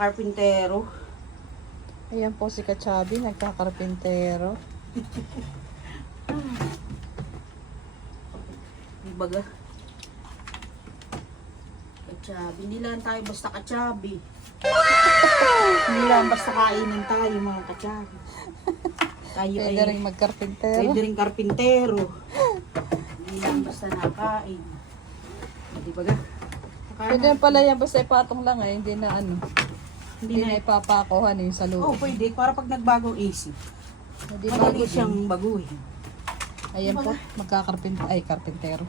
nagkakarpintero. Ayan po si Kachabi, nagkakarpintero. Baga. Kachabi. Hindi lang tayo basta kachabi. Hindi lang basta kainin tayo mga kachabi. Tayo Pwede ay rin magkarpintero. pwede rin karpintero. Hindi lang basta nakain. Di ba ga? Pwede pala yan, basta ipatong lang eh, hindi na ano. Hindi Hindi na ipapakuhan eh sa Oh, loob. pwede. Para pag nagbagong AC. Hindi Madali bago siyang siyang... baguhin. Ayan po, karpintero.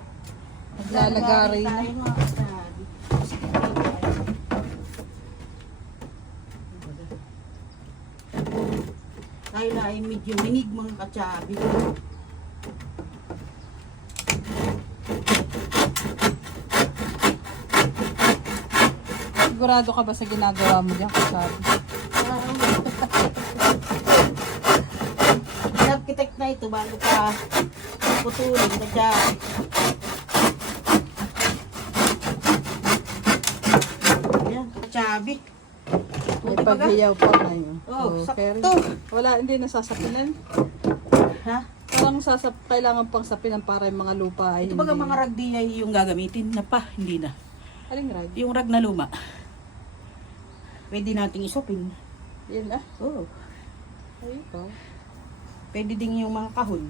Naglalagari na. Tayo mga kachabi. Tayo na ay medyo minig mga kachabi. Sigurado ka ba sa ginagawa mo dyan, Kachabi? Architect na ito bago pa putulin kachabi. Ayan, kachabi. May paghiyaw pa ngayon. Oh, carry. sakto. Wala, hindi nasasapinan. Ha? Parang kailangan pang sapinan para yung mga lupa ay Ito baga mga rag di ay yung gagamitin na pa, hindi na. Aling rag? Yung rag na luma. Pwede nating isopin. Yan ah. Oo. Ay, ikaw. Pwede din yung mga kahon.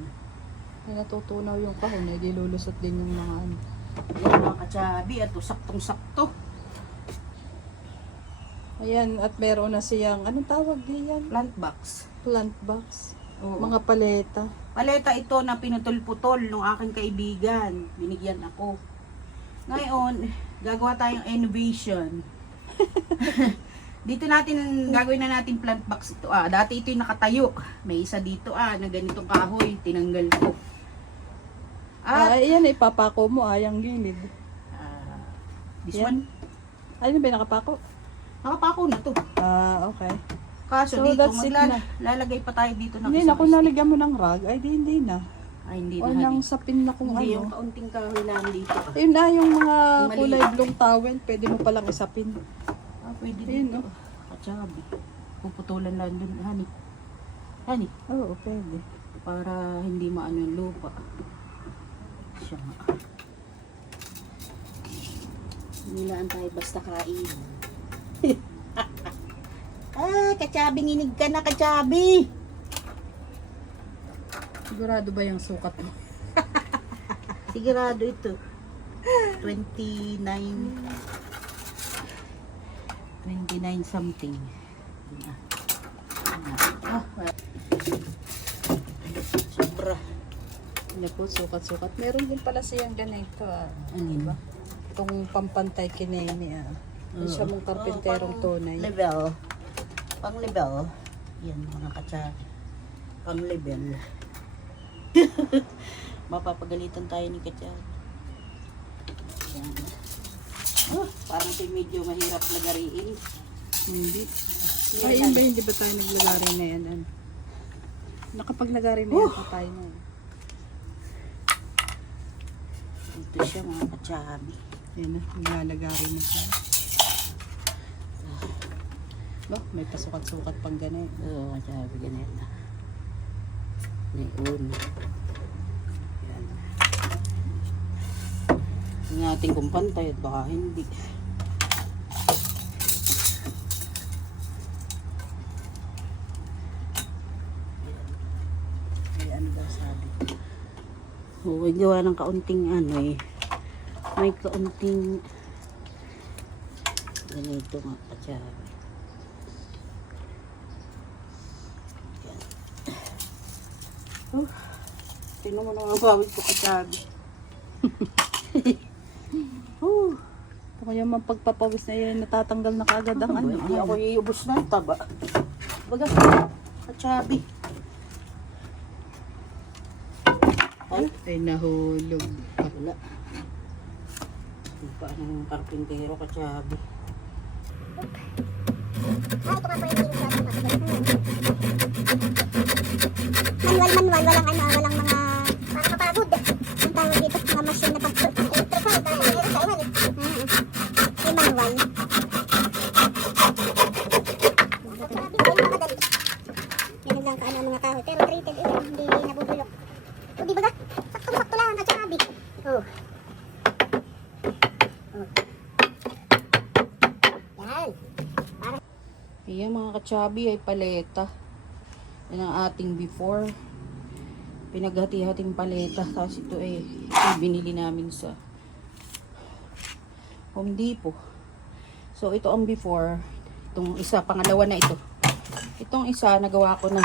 Ay, natutunaw yung kahon. Ay, di lulusot din yung mga ano. Yung mga kachabi at saktong-sakto. Ayan, at meron na siyang, anong tawag diyan? Plant box. Plant box. Oo. Mga paleta. Paleta ito na pinutol-putol ng aking kaibigan. Binigyan ako. Ngayon, gagawa tayong innovation. Dito natin, gagawin na natin plant box ito. Dati ito yung nakatayo. May isa dito na ganitong kahoy. Tinanggal ko. At, Ayan, ipapako mo yung gilid. this Yan. one, Ayun ba yung nakapako? nakapako na to. Okay. Kaso So, dito, that's it na. lalagay pa tayo dito ng Hindi na, kung lalagyan mo ng rag, ay hindi na. Ay, hindi O na. nang sapin na kung Hindi, ano. yung kaunting kahoy lang dito. Ayun na, yung mga Maliit. kulay blong towel, pwede mo palang isapin. Pwede Ayun, dito. no? Kachabi. Puputulan lang dun, honey. Honey, Oo, pwede. para hindi maano yung lupa. Siya nga. Hindi lang tayo basta kain. Kachabi, nginig ka na, kachabi. Sigurado ba yung sukat mo? Sigurado ito. 29 something. Sobra. Ano po, sukat-sukat. Meron din pala siyang ganito Ano ba? Itong pampantay kinemi Yung siya mong karpinterong tunay. Level. Pang level. Yan mga kachabi. Pang level. Mapapagalitan tayo ni kachabi. Yan. Parang ito medyo mahirap lagariin. Hindi. Ay, yun ba, hindi ba tayo naglagari na yan? Ano? Nakapag nagari na yan pa tayo na yan. Ito siya mga kachabi. Yan na, naglalagari na siya. May pasukat-sukat pang ganun. Oo, kachabi ganyan na. Ngayon. Yan. Tingnan natin kung pantay at baka hindi. Ano daw sabi? Oo, gawa ng kaunting may kaunting ganito nga kachabi. Tingnan mo naman ang bawit ko kachabi. Kaya man pagpapawis na yan, natatanggal na kaagad ang ano. Hindi ako iubos na yung taba. Baga, kachabi. Ay, nahulog. Wala. Hindi pa ang karpintero kachabi. Manual, walang walang mga para mapagod. Ang tawag dito, mga machine na pag-electrical. Yung manual. pero treated hindi nabubulok. O di ba ga? Sakto-sakto lang ang katsabi. Oh. Oh. Yan. Ayan mga katsabi ay paleta. Yan ang ating before. Pinaghati-hating paleta. Tapos ito ay binili namin sa Home Depot. So ito ang before. Itong isa, pangalawa na ito. Itong isa, nagawa ko na.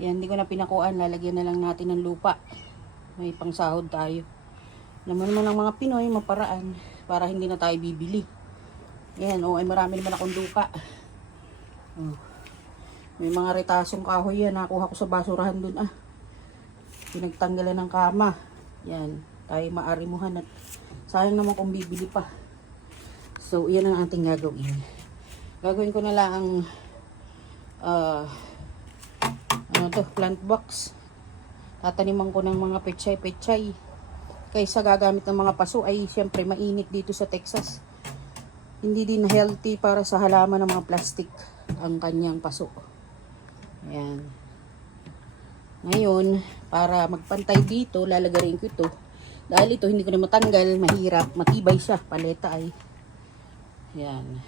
Yan, hindi ko na pinakuan. Lalagyan na lang natin ng lupa. May pangsahod tayo. Naman ng mga Pinoy, maparaan. Para hindi na tayo bibili. Yan, ay marami naman akong lupa. Oh. May mga retasong kahoy yan. Nakuha ko sa basurahan dun. Pinagtanggalan ng kama. Yan, tayo maarimuhan. At sayang naman kung bibili pa. So, yan ang ating gagawin. Gagawin ko na lang plant box. Tataniman ko ng mga pechay-pechay. Kaysa gagamit ng mga paso ay siyempre mainit dito sa Texas. Hindi din healthy para sa halaman ng mga plastic ang kanyang paso. Ayan. Ngayon, para magpantay dito, lalagarin ko ito. Dahil ito hindi ko na matanggal, mahirap, matibay siya, paleta ay. Ayan.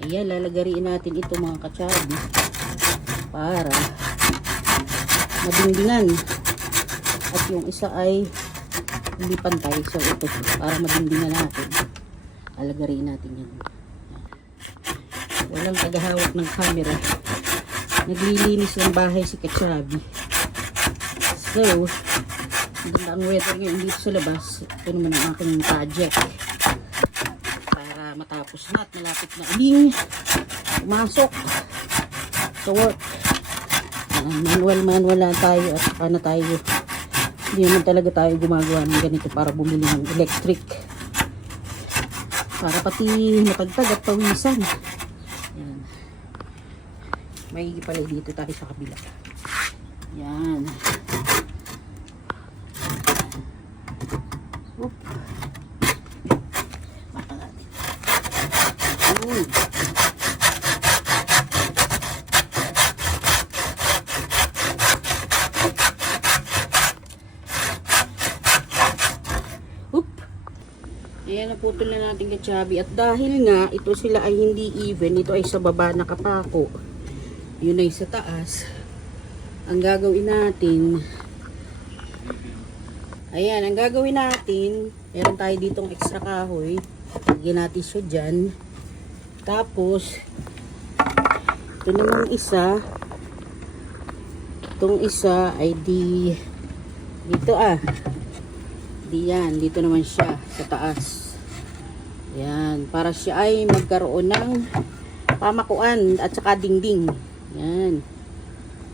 Ayan, lalagarin natin ito mga katsabi para madingdingan. At yung isa ay hindi pantay. So ito, para madingdingan natin. Lalagarin natin yan. Walang tagahawak ng camera. Naglilinis ng bahay si Katsabi. So, hindi ang weather ngayon dito sa labas. Ito naman ang aking project. Para matapos na at malapit na uling pumasok sa work. Manual lang tayo at paano tayo. Hindi naman talaga tayo gumagawa ng ganito para bumili ng electric. Para pati matagtag at pawisan. Yan. May pala dito tayo sa kabila. Yan. Oop. Baka natin. Uy. Oop. Ayan, naputol na natin Katsabi. At dahil nga, ito sila ay hindi even. Ito ay sa baba nakapako. Yun ay sa taas. Ang gagawin natin, ayan, ang gagawin natin, meron tayo ditong extra kahoy. Lagyan natin siya dyan. Tapos, ito naman isa. Itong isa ay dito Di yan, dito naman siya sa taas. Yan, para siya ay magkaroon ng pamakuan at saka dingding. Yan.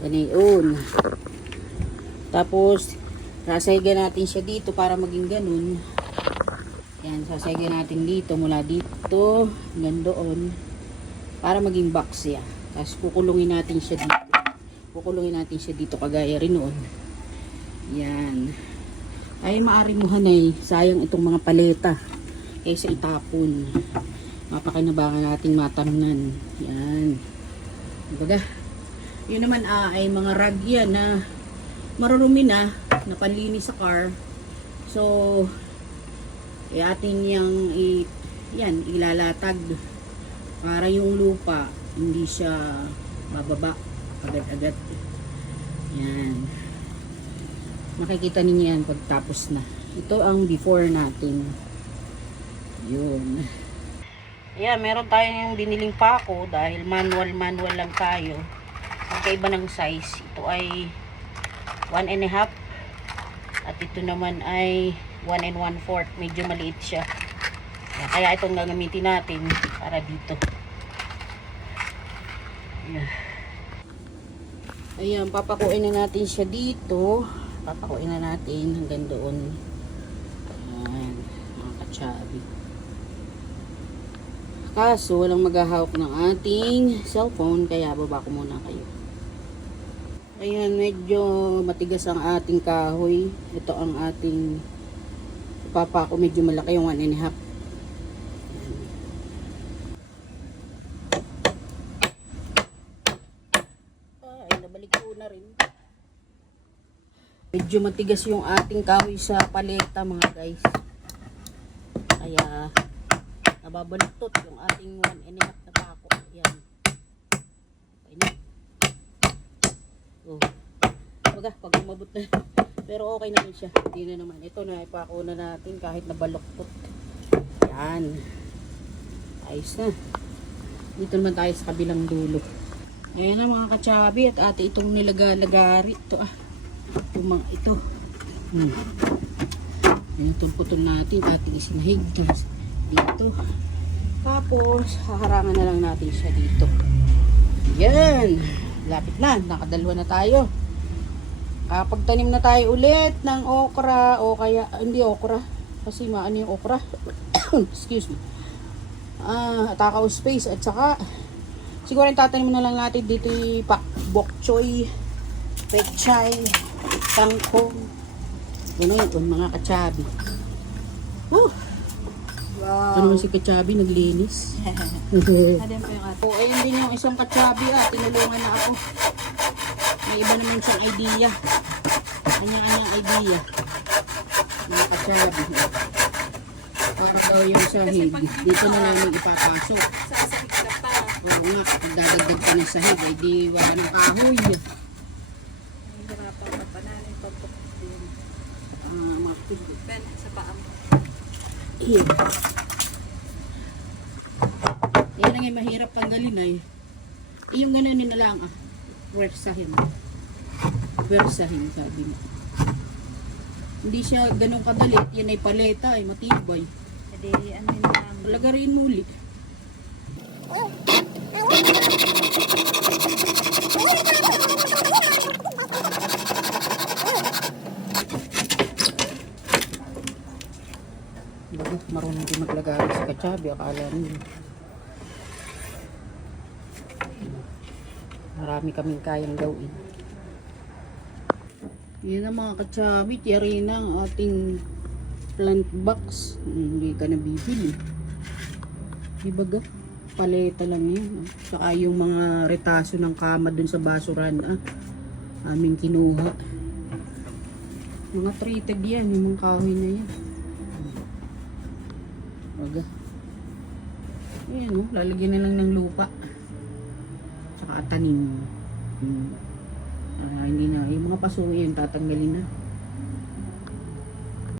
Ganayon. Tapos, sasaygan natin siya dito para maging ganun. Yan, sasaygan natin dito mula dito hanggang doon para maging box siya. Tapos kukulungin natin siya dito. Kukulungin natin siya dito kagaya rin noon. Yan. Ay maarimuhan ay sayang itong mga paleta kaysa itapon. Mapakinabangan nating matamnan. Yan. Diba? Yun naman ay mga rag yan na marurumi na panlinis sa car. So, atin yan, ilalatag para yung lupa hindi siya bababa agad-agad. Yan. Makikita ninyo yan pagtapos na. Ito ang before natin. Yun. Ayan, meron tayong biniling pako dahil manual lang tayo. Magkaiba ng size. Ito ay 1.5 at ito naman ay 1 1/4. Medyo maliit siya. Ayan, kaya itong gagamitin natin para dito. Ayan. Ayan, papakuin na natin siya dito. Papakuin na natin hanggang doon. Ayan, mga Katsabi. Kaso, walang maghahawak ng ating cellphone, kaya baba ko muna kayo. Ayan, medyo matigas ang ating kahoy. Ito ang ating ipapako, medyo malaki yung 1.5. nabalik ko na rin. Medyo matigas yung ating kahoy sa paleta mga guys. Kaya nababaluktot yung ating 1.5 na pako. Yan. Okay na. Oh. Baga, pag umabot na. Pero okay naman siya. Hindi na naman. Ito na, ipako na natin kahit nabaluktot. Yan. Ayos na. Dito naman tayo sa kabilang dulo. Ayan na mga katsabi at ate itong nilaga-lagari. Ito yung mga ito. Ayan itong putol natin. Ate isinahig dito. Tapos haharangan na lang natin siya dito. Yan. Lapit na. Nakadalwa na tayo. Kapag tanim na tayo ulit ng okra o kaya hindi okra. Kasi maano yung okra. Excuse me. Takaw space at saka siguro yung tatanim na lang natin dito yung bok choy, pechay, tangkong, gano'n yun mga katsabi. Wow! Ano naman si katsabi naglinis. Ano po yung ate? Ayun din yung isang katsabi tinulungan na ako. May iba naman siyang idea. Kanya-kanyang idea. Mga katsabi. Para daw yung sahig. Dito na lang ipapasok. Sasahig ka pa. Oo nga, kapag dadagdag ka ng sahig, ay di wala ng kahoy. Hirapan ka pa namin pagpapos din. Mga tigil. Ben, sa paam. Yan. Yan ang yung mahirap tanggalin ay. Yung gano'n na lang Wersahin. Wersahin sabi mo. Hindi siya ganun kadali. Yan ay paleta ay matibay. Edi, ano yun namin? Lagarin mo ulit. Marunong din maglagari sa katsabi. Akala nyo. Marami kaming kayang gawin. Yan ang mga katsabi. Tiyari na ang ating plant box. Hindi ka na bibili. Dibaga? Paleta lang yan. Saka yung mga retaso ng kama dun sa basuran. Aming kinuha. Mga treated yan. Yung mga kahoy na yan. Baga. Ayan lalagyan na lang ng lupa. Saka tanim. Hindi na. Yung mga paso yun tatanggalin na.